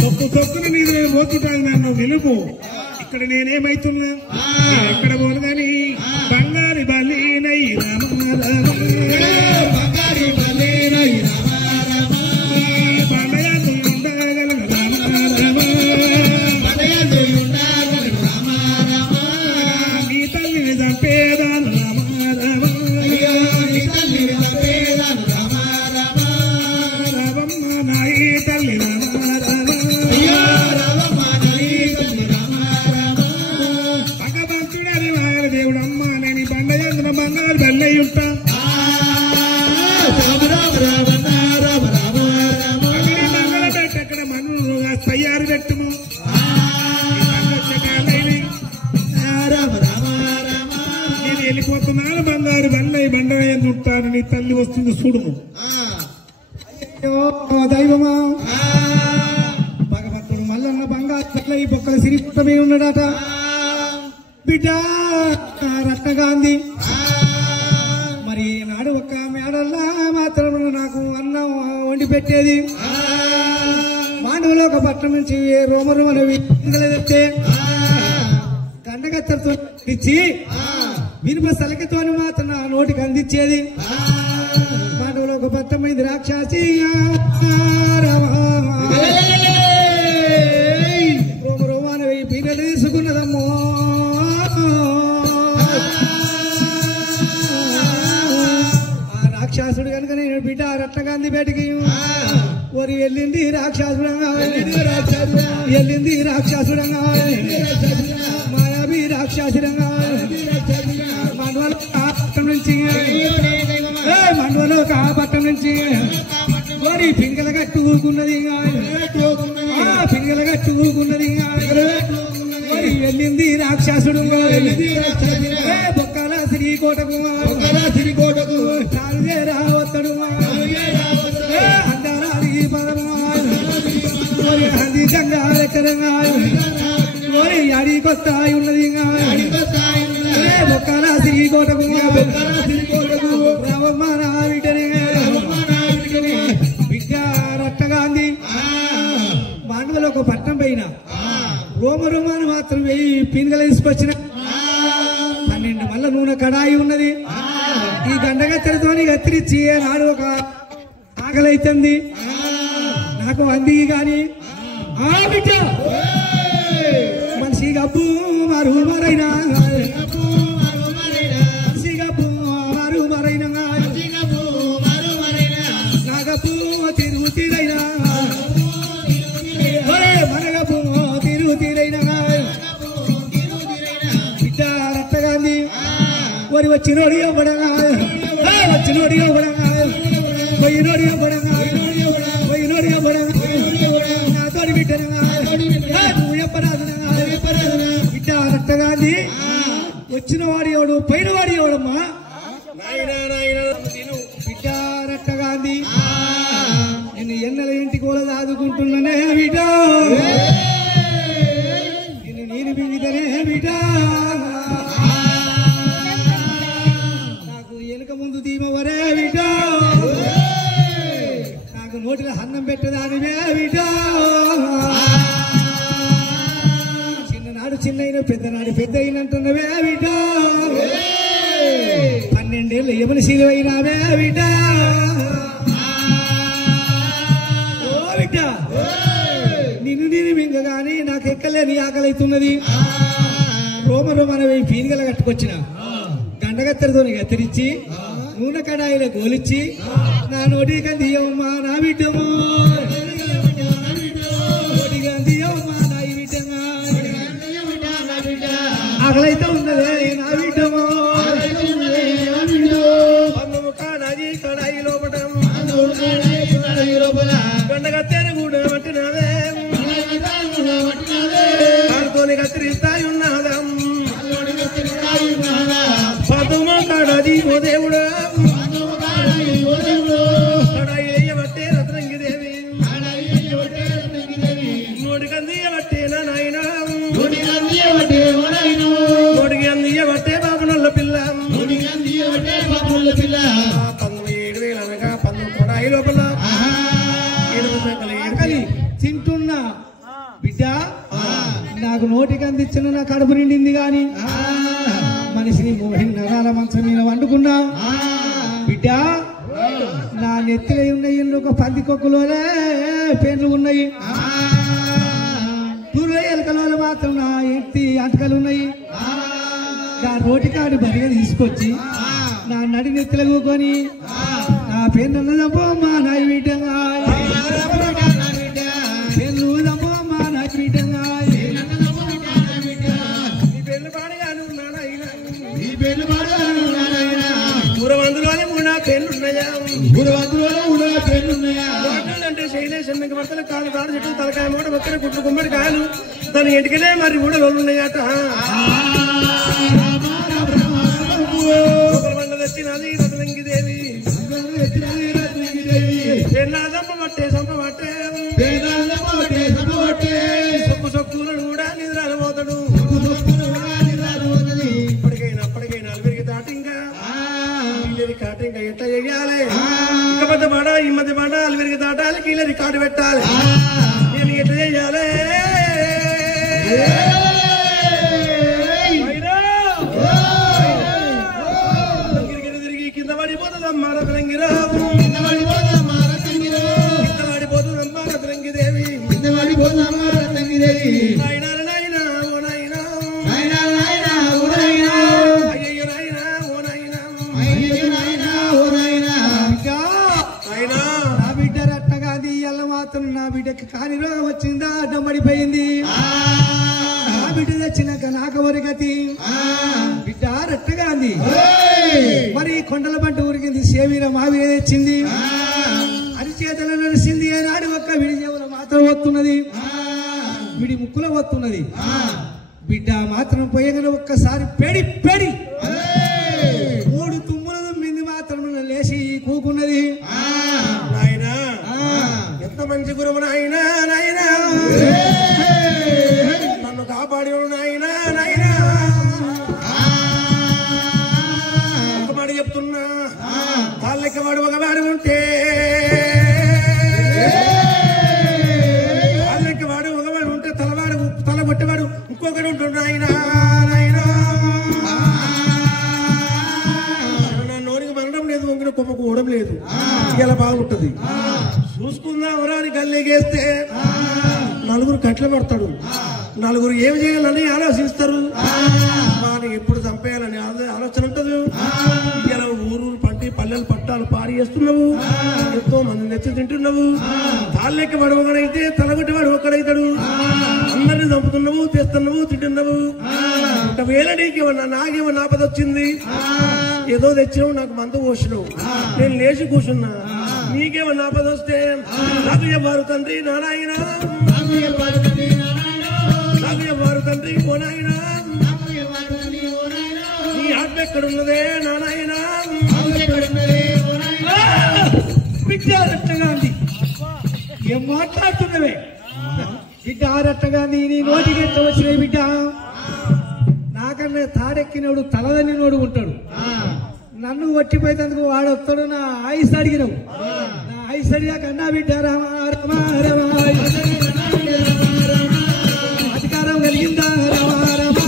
సొక్కు సొక్కున మీద పోతుంటాను నన్ను విలుపు ఇక్కడ నేనేమైతున్నా ఎక్కడ పోను గాని బంగారి బలీనై బంగారి బలీనై నీ తల్లిని చంపేదాను అక్కడ మన్ను తయారు పెట్టుము నేను వెళ్ళిపోతున్నాను బంగారు బండయ్య బండయ్య ఉంటాను నీ తల్లి వస్తుంది చూడుము దైవమా భగవంతుడు మల్లన్న బంగారు బండయ్య బొక్కల సిరిపుట్టమే ఉన్నాడట బిడ్డ రత్నగాంధీ మరి నాడు ఒక్క మేడల్లా మాత్రం నాకు అన్నం వండి పెట్టేది మానవులో ఒక పట్టణం నుంచి రోమరుమనవి తెస్తే గండగత్తెరతో ఇచ్చి వినుమ సలకతో మాత్రం నా నోటికి అందించేది మానవులో ఒక పట్టణమైంది రాక్షసి రోమరుమనవి పీనలు తీసుకున్నదమ్మో రాక్షసుడు కనుక నేను బిడ్డ రత్నగాంధీ బయటికి ఓరి వెళ్ళింది రాక్షసుడంగా వెళ్ళింది రాక్షసుడంగా మాయావి రాక్షసుడంగా మండవలో కాపట్టం నుంచి మండవలో కాపట్టం నుంచి ఓరి పింగల గట్టు ఊరుకున్నది పింగల గట్టు ఊరుకున్నది ఓరి వెళ్ళింది రాక్షసుడు బొక్కల శ్రీకోటకు రావత్తడు అందారాది పదమాది గంగారెక్కరంగా అడి కొత్త ఉన్నది బొక్కల శ్రీకోటకు రావమ్మ నా బిడ్డని విద్యా రత్నగాంధీ మాండవలో ఒక పట్టణం పైన రోమరోమాను మాత్రం వెయ్యి పీనుగలు తీసుకొచ్చిన 12 మళ్ళా నూనె కడాయి ఉన్నది ఈ గండగత్తెరతోని కత్తిరించి నాడు ఒక ఆకలి అవుతుంది నాకు అంది గాని ఆ బిడ్డ మనిషి గబ్బు మారు మరైనా మనిషి గబ్బు మారు మరైనా నా గబ్బు తిరుగు తీరైనా మన గబ్బు తిరుగు తీరైనా బిడ్డ రత్నగాంధీ వరి వచ్చినోడి ఇవ్వడంగా వచ్చినోడి ఇవ్వడంగా పోయినోడి ఇవ్వడంగా పోయినోడి ఇవ్వడంగా నాతోడి బిడ్డనగా నువ్వు చెప్పరాదునగా బిడ్డ రత్నగాంధీ వచ్చిన వాడి ఎవడు పోయిన వాడి ఎవడమ్మా బిడ్డ రత్నగాంధీ నేను ఎన్నెల ఇంటికి కూడా దాదుకుంటున్నానే బిడ్డ నేను బిగితేనే బిడ్డ ముందు దీమవరే బిడ్డ నాకు నోటిలో అన్నం పెట్టదానివే బిడ్డ చిన్ననాడు చిన్నైన పెద్దనాడు పెద్ద అయినంటున్నవే బిడ్డ 12 ఏళ్ళు యమన శీలమైనావే బిడ్డ ఓ బిడ్డ నిన్ను నేను మింగగాని నాకు ఎక్కలేని ఆకలి అవుతున్నది రోమరోమనవి పీనుగల కట్టుకొచ్చిన గండగత్తెరతో కత్తిరించి నూనె కడాయిలో గోలిచ్చి నా నోటికి అందియమ్మా నా బిడ్డమో నోటికి అందియమ్మా నా బిడ్డమా ఆకలైతే ఉన్నదే నా బిడ్డమో అన్నము కాడాయి కడాయి లోపల గండగత్తెర కూడా పట్టినదే దానితోని కత్తిరిస్తాయి ఉన్నదా పదుమా కాడాది ఓ దేవుడా కడాయి వేయబట్టే రత్నంగి దేవి నోటికి అందియబట్టే నా నాయన నోటికి అందియబట్టే బాబు నల్ల పిల్ల 17,000 అనగా 10 కడాయి లోపల 7 సంకలి చింత తింటున్నా బిడ్డ నాకు నోటికి అందించిన నా కడుపు నిండింది గాని మనిషిని మోహిని నరాల మంచం మీద వండుకున్నా బిడ్డ నా నెత్తిలో ఉన్నాయి ఒక పందికొక్కులోనే పేర్లు ఉన్నాయి దూర ఎలకలో మాత్రం నా ఎత్తి అంటకలు ఉన్నాయి నా రోటికాడి బరిగా తీసుకొచ్చి నా నడి నెత్తిలో కూకొని నా పేరు నమ్మమ్మా నా బిడ్డగా పేర్లు నమ్మమ్మా నా బిడ్డగా ఊరవందులోనే మూడా పేర్లున్నాయా అంటే శైలేశం భర్తలు కాలు కాడు చెట్టు తలకాయ మూట ఒక్కరి గుట్లు గుమ్మడి కాయలు దాని ఇంటికనే మరి మూడలు ఉన్నాయట వచ్చినది రత్నంగి దేవి సంపబట్టే సొక్కు సొక్కులను కూడా నిద్రాలు పోతాడు అప్పటికైనా అలవిరికి దాటింగా కాటింగా ఎట్లా చెయ్యాలి ఇక మధ్య పడ ఈ మధ్య పడ అలవిరికి దాటాలి కీళ్ళ రికార్డు పెట్టాలి నేను ఎట్లా చెయ్యాలి తిరిగి కింద పడిపోతుందమ్మా రత్నంగిరావు కింద పడిపోతుందమ్మా రత్నంగిదేవి నాయనా నాయనా ఓ నాయనా అయ్యయ్యో నాయనా ఓ నాయనా నా బిడ్డ రట్టగా ఇయ్యాల మాత్రం నా బిడ్డకి కాని రోగం వచ్చిందా అడ్డం పడిపోయింది నా బిడ్డ తెచ్చినాక నాకవరి గతి బిడ్డ రట్టగా అంది మరి కొండల పంట ఊరికింది సేవీర మావిర తెచ్చింది అరిచేతలో నడిచింది ఏనాడు ఒక్క విడి చెవుల మాత్రం వస్తున్నది విడి ముక్కులో వస్తున్నది బిడ్డ మాత్రం పోయగానే ఒక్కసారి పెడి మూడు తుమ్ములు మింది మాత్రం లేచి కూకున్నది నాయనా ఎంత మంచి గురువు నాయనా నాయనా నన్ను కాపాడి నాయనా నాయనా ఒక మాట చెప్తున్నా తాళ్ళకి వాడు ఒకవాడు ఉంటే తాళ్ళకి వాడు ఒకవాడు ఉంటే తల కొట్టేవాడు ఇంకొకడు ఉంటుండు నాయనా నాయనా నా నోరికి మరణం లేదు వంగిన కొమ్మకు ఊడం లేదు ఇలా బాగుంటది చూసుకుందాం ఎవరాని గల్లీగేస్తే నలుగురు కట్ల పడతాడు నలుగురు ఏం చేయాలని ఆలోచిస్తారు వాడిని ఎప్పుడు చంపేయాలని ఆలోచన ఉంటుంది ఇలా ఊరు పట్టి పల్లెలు పట్టాలు పారి చేస్తున్నావు ఎంతో మంది నెచ్చి తింటున్నావు తాళ్ళెక్కి వాడు ఒకడైతే తలగొట్టి వాడు ఒకడైతాడు అందరినీ చంపుతున్నావు తెస్తున్నావు తింటున్నావు ఒకవేళ నీకేమన్నా నాకేమన్నా ఆపద వచ్చింది ఏదో తెచ్చినావు నాకు మందు పోసినావు నేను లేచి కూర్చున్నా నీకేమన్నా ఆపద వస్తే నాకు ఎవరు తండ్రి నారాయణ నాకు ఎవరు తండ్రి ఓ నాయన నీ ఆత్మ ఎక్కడున్నదే నారాయణ బిడ్డగా ఉంది ఏం మాట్లాడుతున్నవే బిడ్డ రట్టగా నీ నోటికి ఎట్లా వచ్చినాయి బిడ్డ నాకన్నా తాడెక్కినోడు తలదన్నినోడు ఉంటాడు నన్ను కొట్టిపోయేందుకు వాడు వస్తాడు నా ఆయుస్ అడిగినవు నా ఆయుస్ అడిగా కన్నా బిడ్డ రామా రమా రమా అధికారం కలిగిందా రమా రమా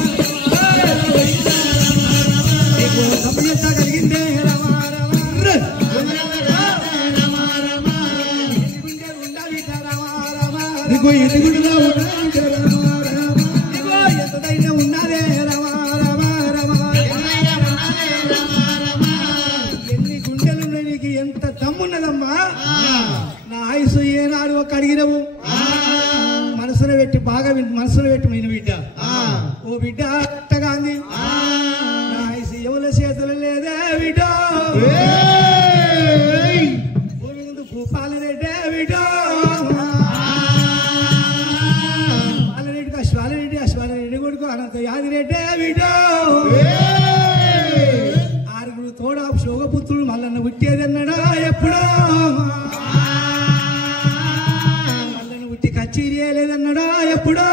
సమయత కలిగిందే రమా రమా ఎదుగుడుగా ఎంత ధైర్యం ఉన్నదే రమా రమా రమా ఎన్ని గుండెలు నీకు ఎంత దమ్మున్నదమ్మా నా ఆయుసు ఏనాడు ఒక అడిగినవు మనసులో పెట్టి బాగా మనసులో పెట్టి పోయిన బిడ్డ ఓ బిడ్డ అట్టగా అంది నా ఆయుసు ఎవరి చేతులు లేదే బిడ్డ ముందు భూపాలరెడ్డే బిడ్డ పాలరెడ్డికి అశ్వాలరెడ్డి కొడుకు అనంత యాదిరెడ్డే బిడ్డ ఆరుగురు తోడా శోగపుత్రుడు మల్లన్న పుట్టేదన్నాడా ఎప్పుడో మల్లన్న పుట్టి కచేరీ లేదన్నాడా ఎప్పుడో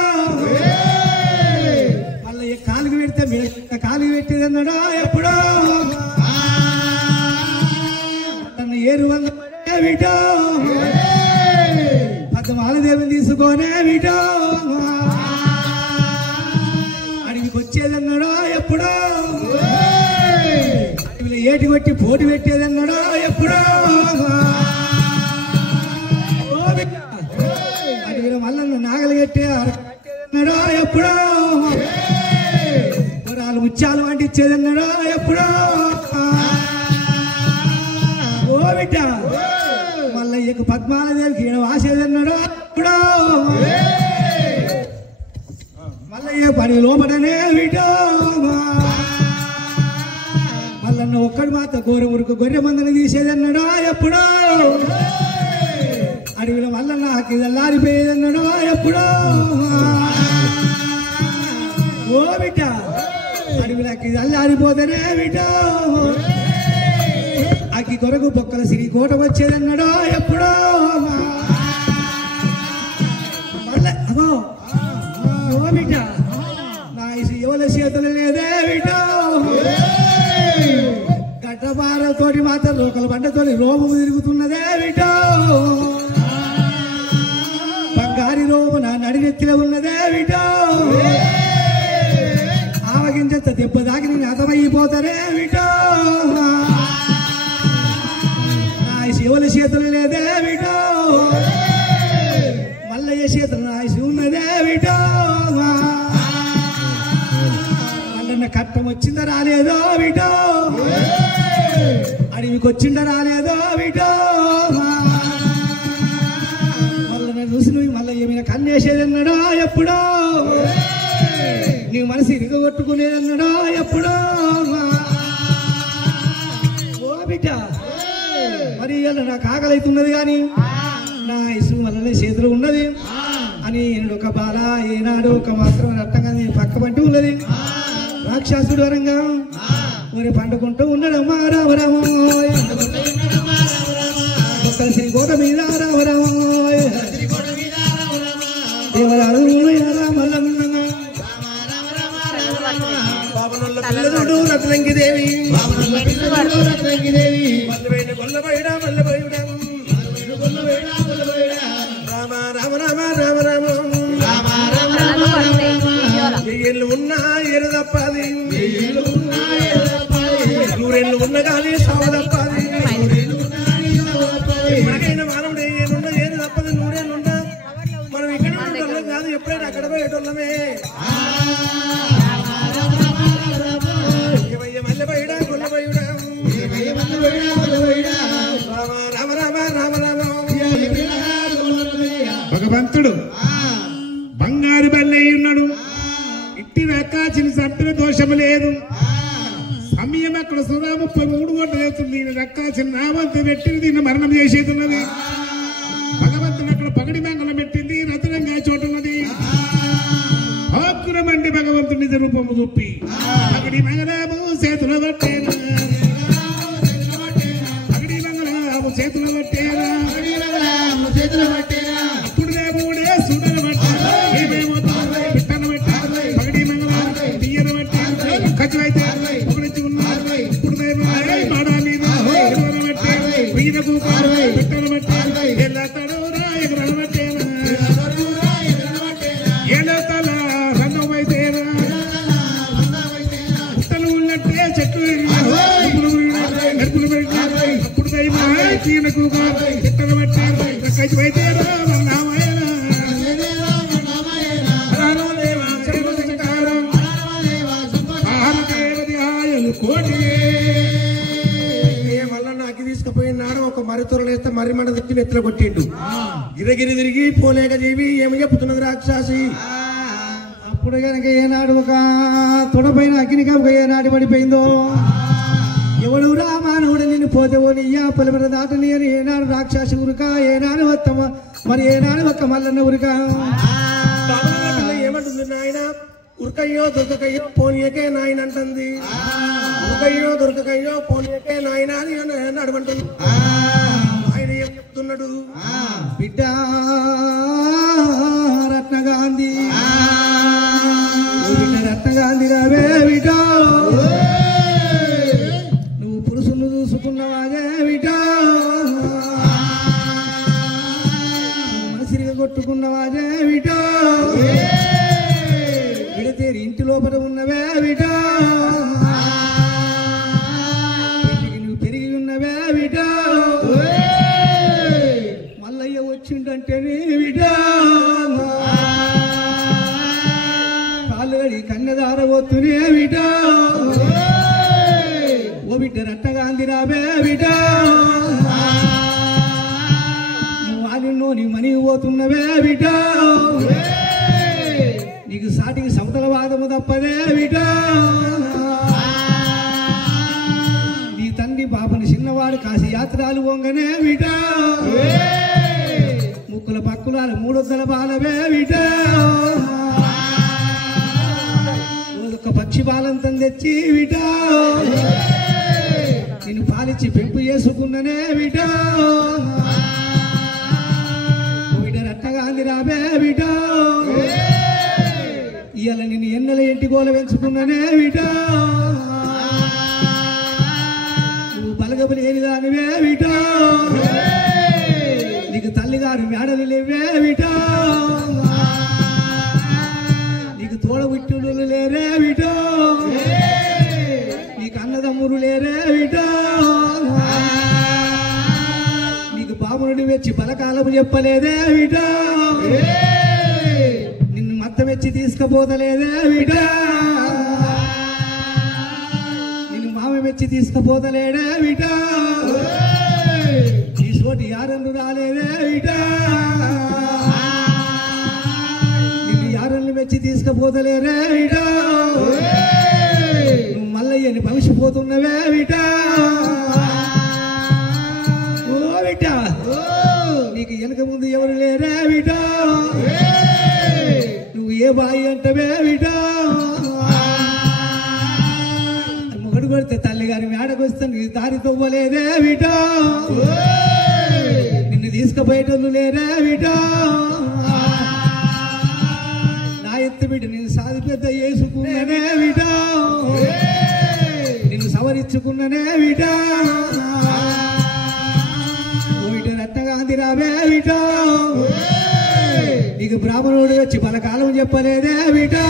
మళ్ళీ కాలుగు పెడితే కాలుగు పెట్టేదన్నాడా ఎప్పుడో నన్ను ఏరు వంద బిడ్డ పద్మాలదేవిని తీసుకొనే విటో అడవికి వచ్చేదన్నాడో ఎప్పుడో అడవిలో ఏటి కొట్టి పోటీ పెట్టేదన్నాడో ఎప్పుడో అడవిలో మల్లన్న నాగలు కట్టే అన్నాడో ఎప్పుడో వరాలు ముత్యాలు వంటిచ్చేదన్నాడో ఎప్పుడో ఓ బిడ్డ మల్లయ్యకు పద్మాలదేవికి వాసేదన్నాడో ఎప్పుడో మల్లయ్య పని లోపడనే బిడ్డో మల్లన్న ఒక్కడు మాత్రం గోరె మురుకు గొర్రె మందని తీసేదన్నాడో ఎప్పుడో అడవిలో మల్లన్న కిదల్లారిపోయేదన్నాడో ఎప్పుడో ఓ బిడ్డ అడవిలోకి అల్లారిపోతేనే బిడ్డ అక్కి కొరకు బొక్కల సిరి కోట వచ్చేదన్నాడో ఎప్పుడో అమ్మో ఓ బిడ్డ నా ఎవల చేతులు లేదే బిడ్డ గడ్డపారతోటి మాత్రం లోకల బండతోటి రోమము తిరుగుతున్నదే బిడ్డ బంగారి రోము నా నడినెత్తిలో ఉన్నదే బిడ్డ ఆవగించంత దెబ్బ దాకి నేను అతమైపోతానే బిడ్డో నా శివుల చేతులు లేదే బిడ్డో మల్లయ్య చేతులు నా ఉన్నదే బిడ్డో మల్లన్న కట్టం వచ్చిందా రాలేదో బిడ్డో అడవికి వచ్చిందా రాలేదో బిడ్డో మల్లన్న చూసి నువ్వు మల్లయ్య మీద కన్నేసేదన్నాడో ఎప్పుడో నీ మనసు ఇరగొట్టుకునేదన్నాడో ఎప్పుడో ఓ బిడ్డ మరి నాకు ఆకలి అవుతున్నది కానీ నా ఇసు వల్లనే చేతులు ఉన్నది అని ఈనాడు ఒక బాల ఏనాడు ఒక మాత్రం రట్టంగా పక్క పంటి ఉన్నది రాక్షసుడు వరంగా ఊరి పండుకుంటూ ఉన్నాడమ్మా రామరామో శ్రీ కోట మీద రామరామో దేవరాడు రామల్లమ్మ రత్నంగి దేవి రామ రామ రామ రామ రామ ఎయ్యేళ్ళు ఉన్నా ఏరు తప్పది నూరేళ్ళు ఉన్న కానీ సాగు తప్పది ఎప్పటికైనా మానవుడు ఏళ్ళున్నా ఏరు తప్పది నూరేళ్ళు ఉన్నా మనం ఇక్కడ ఉండటం కాదు ఎప్పుడైనా అక్కడ పోయేటోళ్ళమే భగవంతుడు బంగారు బల్లై ఉన్నాడు ఇట్టి రక్కాచిన చంపిన దోషము లేదు సమయం అక్కడ సుధా 33 గంటలు వేస్తుంది రక్కాచిన నామంతి పెట్టింది దీన్ని మరణం చేసేతున్నది భగవంతుడు అక్కడ పగడి మంగళం పెట్టింది రతనంగా చోటున్నది ఆకురమండి భగవంతుడి నిజ రూపము చూపి పగడి మంగళము చేతులు పట్టేనా పగడి మంగళము చేతులు పట్టేనా ఇప్పుడు మూడే సుడలు పట్టారు ఏమేమో పిట్టను పెట్టారు పగడి మంగళం తీయను పెట్టారు ఖర్చు అయితే ఒకరించి ఉన్నారు ఇప్పుడు మాడా మీద పెట్టారు మీద కూపారు పిట్టను పెట్టారు ఎలా తడవురా ఎగరలు పట్టేనా ఎలా తల రంగం అయితేనా పుట్టలు ఉన్నట్టే చెట్లు ఎరుపులు పెట్టారు అప్పుడు దైవా తీయన కూపారు పిట్టను పెట్టారు ఖర్చు అయితే తీసుకుపోయినాడు ఒక మర్రి తొరలేస్తే మర్రి మండ తెచ్చి నెత్తిలో కొట్టిండు గిరగిరి తిరిగి పోలేక జీవి ఏమి చెప్తున్నది రాక్షసి అప్పుడు కనుక ఏనాడు ఒక తొడపైన అగ్ని కనుక ఏనాడు పడిపోయిందో ఎవడు రామానుడు నిన్ను పోతే ఓ నియ్యా పొలిమర దాటని అని ఏనాడు రాక్షసి ఉరుక ఏనాడు వత్తమ మరి ఏనాడు ఒక్క మల్లన్న ఉరుక ఏమంటుంది నాయన ఉరకయ్యో దొరకయ్యో పోనీయకే నాయన అంటుంది ఉరకయ్యో దొరకయ్యో పోనీయకే నాయన అని అడమంటుంది ఆయన ఏం చెప్తున్నాడు బిడ్డ రత్నగాంధీ రత్నగాంధీ రావే బిడ్డ నువ్వు పురుషులు చూసుకున్నావాగే బిడ్డ మనసిరిగా బిటో విడతేరి ఇంటి లోపల ఉన్నవే బిటో నువ్వు పెరిగి ఉన్నవే బిటో మల్లయ్య వచ్చిండంటే బిటో కాళ్ళు గడి కన్నదార పోతునే బిటో ఓ బిడ్డ రట్టగాంధీ రాబే బిటో నీ మనీ పోతున్నవే బిటో నీకు సాటికి సమతల వాదము తప్పదే బిటో నీ తండ్రి పాపని చిన్నవాడు కాసి యాత్రాలు వంగనే బిటో ముక్కుల పక్కులాల మూడొద్దల బాలవే బిటో రోజొక్క పక్షి బాలంతం తెచ్చి బిటో నిన్ను పాలిచ్చి పెంపు చేసుకున్ననే బిటో రట్టగాంధీ రాబే బిటో ఇవాళ నిన్ను ఎన్నెల ఇంటి గోల పెంచుకున్ననే బిటో నువ్వు బలగబులు ఏది దానివే బిటో నీకు తల్లిగారు మేడలు లేవే బిటో నీకు తోడబుట్టులు లేరే బిటో నీకు అన్నదమ్ములు లేరే బిటో బాబునుడి వచ్చి బలకాలము చెప్పలేదే బిటో నిన్ను మత్తం వచ్చి తీసుకుపోతలేదే బిటో నిన్ను మామ మెచ్చి తీసుకుపోతలేడే బిటో నీ సోటి యారన్ను రాలేదే బిటో నిన్ను యారన్ను మెచ్చి తీసుకుపోతలేరే బిటో నువ్వు మల్లయ్యని భవిష్యపోతున్నవే బిటో నీకు వెనక ముందు ఎవరు లేరే బిటో నువ్వు ఏ బాయి అంటవే బిటో మొగడు కొడితే తల్లి గారి మేడకు వస్తే నీ దారి తవ్వలేదే బిటో నిన్ను తీసుకుపోయేటోళ్ళు లేరే బిటో నా ఎత్తు బిడ్డ నేను సాది పెద్ద వేసుకున్ననే బిటో నిన్ను సవరించుకున్ననే బిటో రట్టగాంధీ రాబే బిటో నీకు బ్రాహ్మణుడు వచ్చి పలకాలం చెప్పలేదే బిటో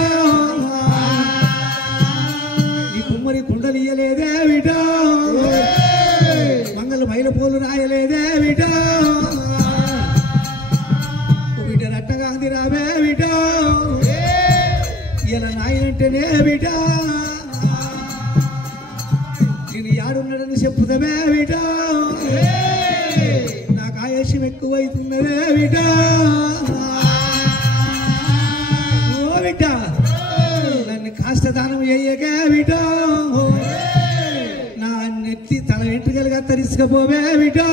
నీ కుమ్మరి కుండలు ఇయ్యలేదే బిటో మంగళ మైలపూలు రాయలేదే బిటో బిడ్డ రట్టగాంధీ రాబే బిటో ఇలా నాయనంటేనే బిటో నేను యాడున్నాడని చెప్పుదమే బిటో ఆయాసం ఎక్కువైతున్నదే బిటో ఓ బిడ్డ నన్ను కాస్త దానం చెయ్యకే బిటో నా నెత్తి తల వెంట్రుకలుగా తరిసుకపోవే బిటో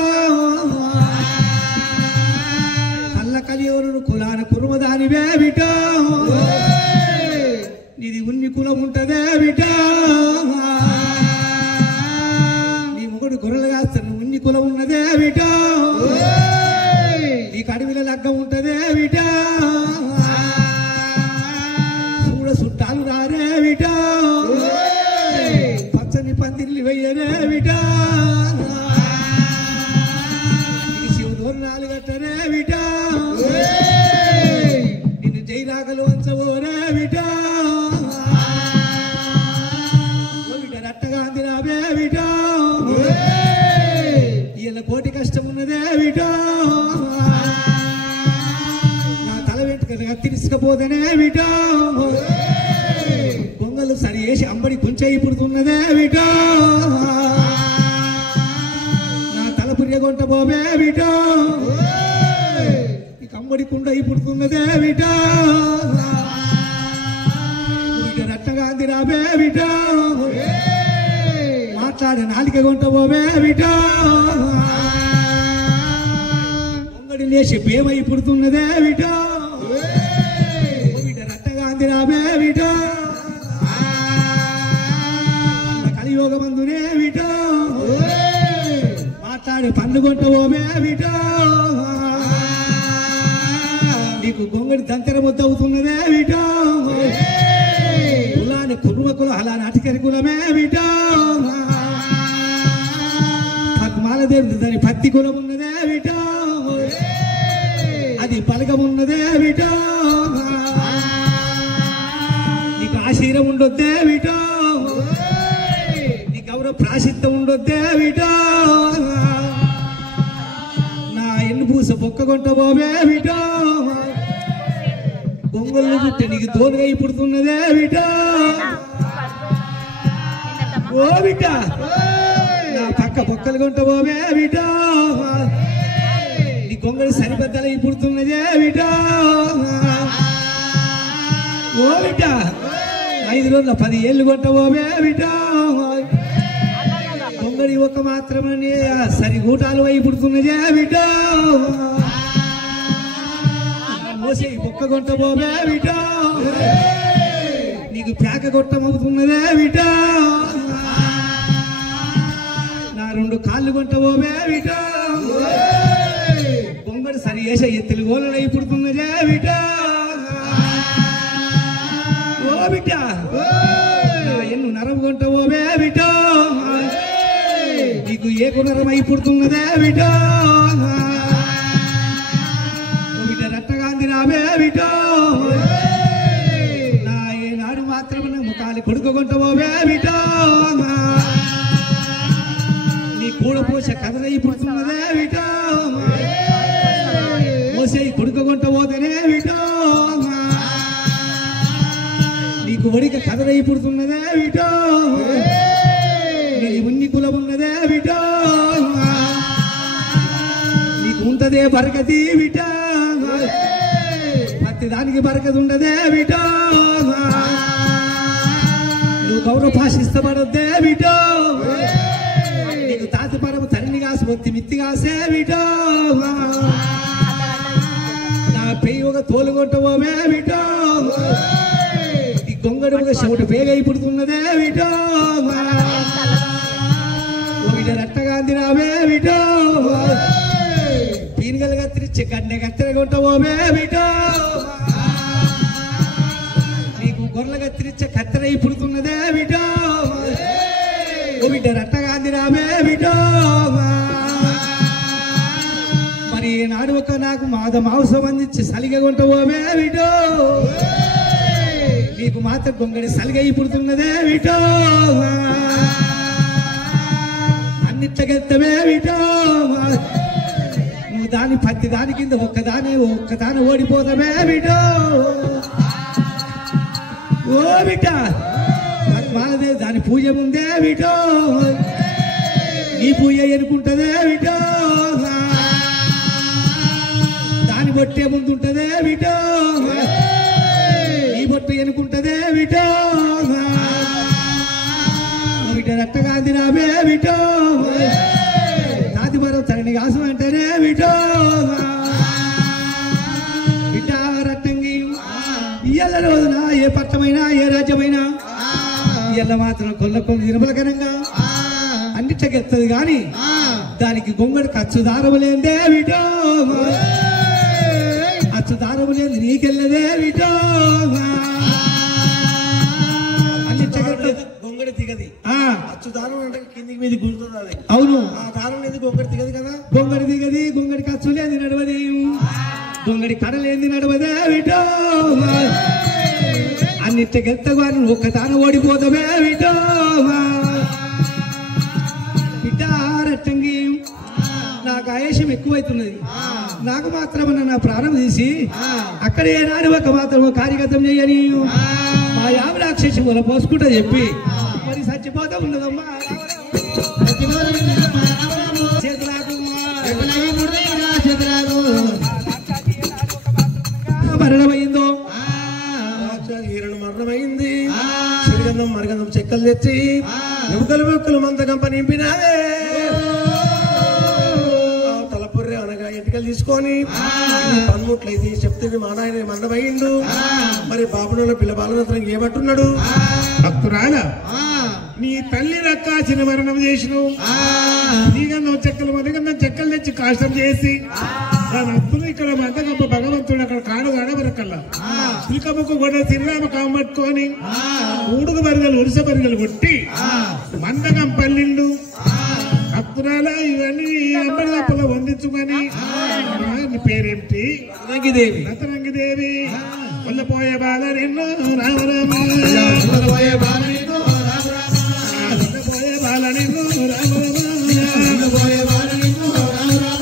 కళ్ళ కలియోరును కులాన కురుమదానివే బిటో నీది ఉన్ని కులం ఉంటదే బిటో నీ మొగుడు గొర్రెలు కాస్తాను ఉన్ని కులం ఉన్నదే బిటో నీకు అడవిలో లగ్గం ఉంటదే బిటో చూడ చుట్టాలు రారే బిటో పచ్చని పందిర్లు వెయ్యరే బిటో శివదూర్ణాలు కట్టరే బిటో నిన్ను జైరాగలు వంచవోరే బిటో రట్టగాంధీ రాబే బిటో ఇలా కోటి కష్టం ఉన్నదే బిటో నా తల వెంట్రుకలుగా తీసుకుపోతేనే బిటో పొంగలు సరి వేసి అంబడి కొంచెం పుడుతున్నదే బిటో నా తల పుర్రెగొంట పోవే బిటో నీకు అంబడి కుండ పుడుతున్నదే బిటో రట్టగాంధీ రాబే బిటో మాట్లాడే నాలిక కొంట పోవే బిటో పొంగడి లేచి బేమై పుడుతున్నదే బిటో రట్టగాంధీ రాబే బిటో కలియోగమందునే బిటో మాట్లాడే పండు కొంట పోవే బిటో నీకు గొంగడి దంతెర ముద్ద అవుతున్నదే బిటో కులాన్ని కుర్మకులు అలా నాటికరి కులమే బిటో పద్మాలదేవి దాని పత్తి కులం ఉన్నదే బిటో అది పలకమున్నదే విటో నీకు ఆశీరం ఉండొద్దే విటో నీ గౌరవ ప్రాసిద్ధం ఉండొద్దే విటో నా ఎన్ను పూస బొక్క కొంట పోవే విటో గొంగళ్ళు చుట్టే నీకు తోలుగా పుడుతున్నదే విటో ఓ బిడ్డ నా పక్క పొక్కలు కొంట పోవే విటో నీ గొంగళి సరిబద్దల పుడుతున్నదే విటో ఓ బిడ్డ 5 రోజుల 10 ఏళ్ళు కొంట పోవే విటో గొంగళి ఒక్క మాత్రమే సరిగూటాలు అయి పుడుతున్నదే విటో మోసే పొక్క కొంట పోవే విటో నీకు ప్యాక కొట్టమవుతున్నదే విటో నా 2 కాళ్ళు కొంట పోవే విటో బొంగడు సరి వేసే ఎత్తులు గోలై పుడుతున్నదే విటో ఓ బిడ్డ నా ఎన్ను నరం కొంట పోవే విటో నీకు ఏకు నరం అయి పుడుతున్నదే విటో ఓ బిడ్డ రట్టగాంధి రావే విటో నా ఏనాడు మాత్రం ముఖాలు కొడుకుంట పోవే విటో నీ కూడపోస కథలై పుడుతున్నదే విటో మోసే కొడుకుంట పోతేనే విటో నీకు వడిక కథలై పుడుతున్నదే విటో నీ ఉన్ని కులం ఉన్నదే విటో నీకు ఉంటదే బరకతి విటో ప్రతి దానికి బరకతి ఉండదే విటో నువ్వు గౌరవ భాషిస్తబడొద్దే విటో నీకు తాతి పరము తల్లిని కాసి ఒత్తి మిత్తి కాసే విటో నా పెయ్యి ఒక తోలుగొట్ట పోవే విటో ఈ గొంగడు ఒక చెవుట పేగై పుడుతున్నదే విటో విట రట్టగాంధి రావే విటో పీనుగలు కత్తిరించి గడ్డ కత్తెర కొట్ట పోవే విటో నీకు గొర్రెలు కత్తిరించే కత్తెరై పుడుతున్నదే విటో ఓ బిడ్డ రట్టగాంధి రావే విటో మరి నాడు ఒక నాకు మాంసం అందించి సలిగ కొంట పోవే విటో నీకు మాత్రం గొంగడి సలిగై పుడుతున్నదే విటో అన్నిట్లకెత్తవే విటో నువ్వు దాని ప్రతి దాని కింద ఒక్కదాని ఓడిపోతావే విటో ఓ బిడ్డ మాలదే దాని పూజ ముందే విటో నీ పూజ ఎనుకుంటదే విటో దాని బొట్టే ముందుంటదే విటో నీ బొట్టు ఎనుకుంటదే విటో విట రట్టగాంధి రావే విటో నాది మరో తరణి కాసం అంటేనే విటో బిడ్డ రట్టంగి ఇయ్యాల రోజున ఏ పట్టమైనా ఏ రాజ్యమైనా ఇయ్యాల మాత్రం కొల్ల నిర్మలకరంగా అన్నిటికెత్తది గాని దానికి గొంగడు ఖర్చు దారము లేదే విటో అచ్చు దారము లేదు నీకెళ్ళదే విటో గొంగడి దిగది అచ్చు దారం అంటే కిందికి మీద గుంజుతుంది అది అవును ఆ దారం లేదు గొంగడి దిగది కదా గొంగడి దిగది గొంగడి ఖర్చు లేదు నడవది గొంగడి కడలేంది నడవదే విటో అన్నిటికెత్తగా ఒక్క తాను ఓడిపోతావే విటో బిడ్డ రట్టంగి నాకు ఆయేషం ఎక్కువైతున్నది నాకు మాత్రమన్నా నా ప్రాణం తీసి అక్కడ ఏనాడు ఒక మాత్రం కార్యగతం చేయని మా యామరాక్షసి మొల పోసుకుంటా చెప్పి మరి చచ్చిపోతా ఉన్నదమ్మా మరణమైందో మరణమైంది శ్రీగంధం మరగంధం చెక్కలు తెచ్చి ఎముకలు మందకం పని నింపినాదే తలపొర్రె అనగా ఎంటికలు తీసుకొని పన్ముట్లయితే చెప్తే మా నాయన మరణమైండు మరి బాబులో పిల్ల బాలనంతరం ఏమంటున్నాడు భక్తురాల నీ తల్లి రక్కాచిన మరణం చేసినావు శ్రీగంధం చెక్కలు మరిగంధం చెక్కలు తెచ్చి కాష్టం చేసి దాని అప్పులు ఇక్కడ మందగంప భగవంతుడు అక్కడ కాడు కాడబరకల్లా శ్రీకమ్మకు గొడవ తిరునామ కామట్టుకొని ఊడుగు బరిగలు ఉరిస బరిగలు కొట్టి మందగం పల్లిండు భక్తురాల ఇవన్నీ అమ్మడి తప్పలో వందించుకొని భార్య పేరేమిటి? దేవి రతరంగిదేవి. వల్లపోయే బాధ నిన్ను రామరామ, వల్లపోయే బాల నిన్ను రామరామ, వల్లపోయే బాధ నిన్ను రామరామ, వల్లపోయే బాల నిన్ను రామరామ,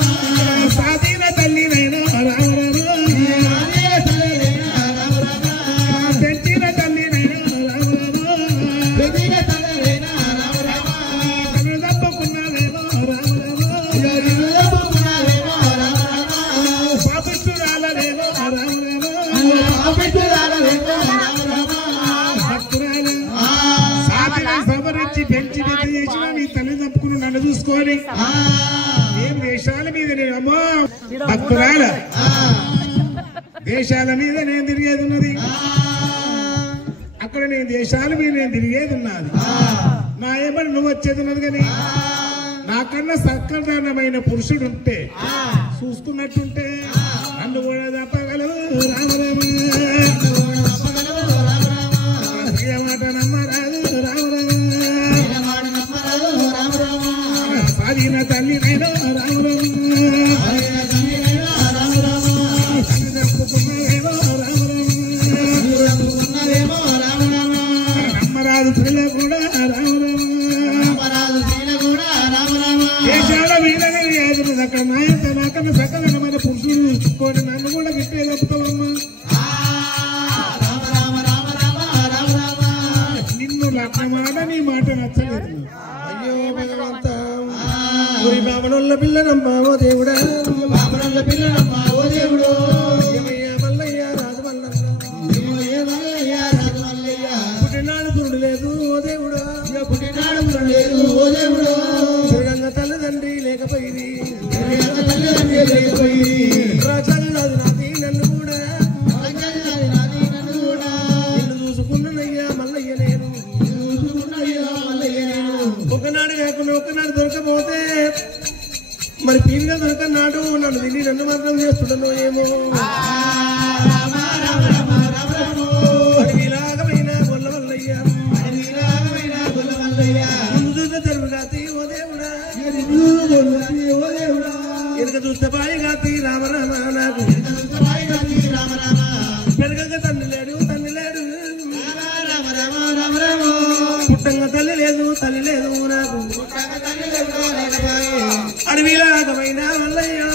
సాధీన తల్లినైనా రామరామ, పెంచిన తల్లినైనా రామరామ, తను తప్పకున్నావేమో రామరామ, పాపిష్టురాలనేమో రామరామ, భక్తురాలు సాధిని సవరించి పెంచి పెద్ద చేసిన నీ తల్లి తప్పుకుని నన్ను చూసుకొని ఏం దేశాల మీద నేను అమ్మా భక్తురాల దేశాల మీద నేను తిరిగేది ఉన్నది, అక్కడ నేను దేశాల మీద నేను తిరిగేది ఉన్నది. నా ఏమని నువ్వు వచ్చేది ఉన్నది కానీ నాకన్నా సక్కదనమైన పురుషుడు ఉంటే చూసుకున్నట్టుంటే నన్ను కూడా తప్పగలవు రామరామ, మాట నమ్మరాదు రామరామ, సాధిన తల్లినైనా రామరామ, నమ్మరాదు పిల్ల కూడా రామరామ, దేశాల మీద అక్కడ నాయంత నాకన్నా సకలమైన పురుషుడు చూసుకొని నన్ను కూడా గిట్టే తప్పుతావమ్మా. నిన్ను లగ్నమాట నీ మాట నచ్చలేదు. అయ్యో భగవంత ఓరి బామనొల్ల పిల్లనమ్మా ఓ దేవుడా, బామనొల్ల పిల్లనమ్మా ఓ దేవుడు, మల్లయ్య రాజు మల్లన్న, పుట్టినాడు దురుడు లేదు ఓ దేవుడా, పుట్టినాడు దురుడు లేదు ఓ దేవుడు, తిరగన్న తల్లిదండ్రి లేకపోయింది, రాజల్లాది నాది నన్ను కూడా, నిన్ను చూసుకున్నయ్యా మల్లయ్య నేను, ఒకనాడు కాకుండా ఒకనాడు దొరకపోతే మరి పీవిగా దొరకన్నాడు నన్ను తిని నన్ను మాత్రం చేస్తున్నాను ఏమో. అడవిలాగమైన గొల్ల వల్లయ్యా, ముందు చూస్తే తెరువు కాతి ఓ దేవుడా, ఎనక చూస్తే బాయి కాతి రామరామ, నాకు పెరగక తండ్రి లేడు తండ్రి లేడు, పుట్టంగా తల్లి లేదు తల్లి లేదు నాకు, అడవిలాగమైన వల్లయ్యా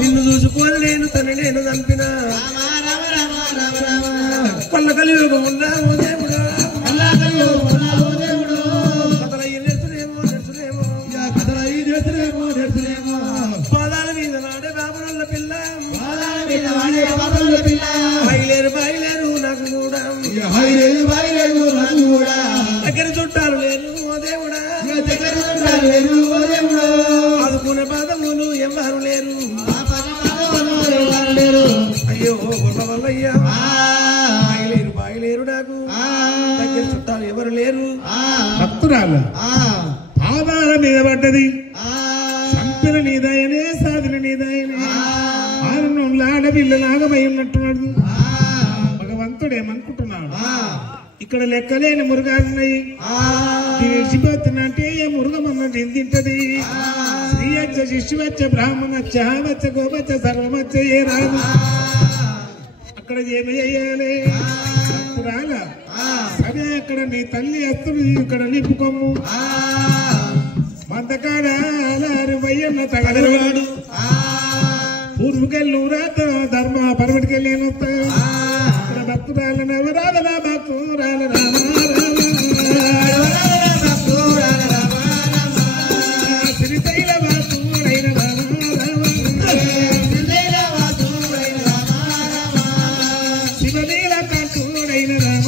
నిన్ను చూసుకొని నేను తల్లి నేను చంపిన కొల్ల కలియుగం ఉన్నా ఓ దేవుడా, పాదాల మీద నాడే బాబుల పిల్ల, బయలేరు బయలేరు నాకు కూడా, దగ్గర చుట్టాలు లేరు ఓ దేవుడా, ఆదుకునే పాదములు ఎవరు లేరు, అయ్యో గొల్ల వల్లయ్యా బయలేరు బయలేరు నాకు, దగ్గర చుట్టాలు ఎవరు లేరు. భక్తురాలు పాదాల మీద పడ్డది, సంపిన నీదయనే సాధన నీదయనే, ఆరునుల ఆడపిల్లలాగమై ఉన్నట్టున్నాడు. భగవంతుడేమనుకుంటున్నాడు, ఇక్కడ లెక్కలేని మురుగాలున్నాయి, దేశిపోతున్నట్టే మురుగమన్నది తింటది, స్త్రీ వచ్చ శిష్యు వచ్చ బ్రాహ్మణచ్చ వచ్చ గోపచ్చ సర్వమచ్చ ఏ రాదు, అక్కడ ఏమి చేయాలి భక్తురాల, సరే అక్కడ నీ తల్లి అస్తుడు ఇక్కడ నింపుకోము, మందకాడ అలారు వయ్యన్న తగలవాడు, పూర్వకెళ్ళి రాత ధర్మ పరమటికెళ్ళి వస్తాడు, ఇక్కడ భక్తురాల నవరాధన భక్తురాల రామ శ్రీశైల భక్తుడైన శివలీల కంఠుడైన రామ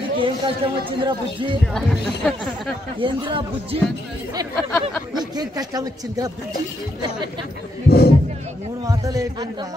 నీకేం కష్టం వచ్చిందిరా బుజ్జి? ఏందిరా బుజ్జి? నీకేం కష్టం వచ్చిందిరా బుజ్జి? 3 మాటలు అయిపోయిందిరా.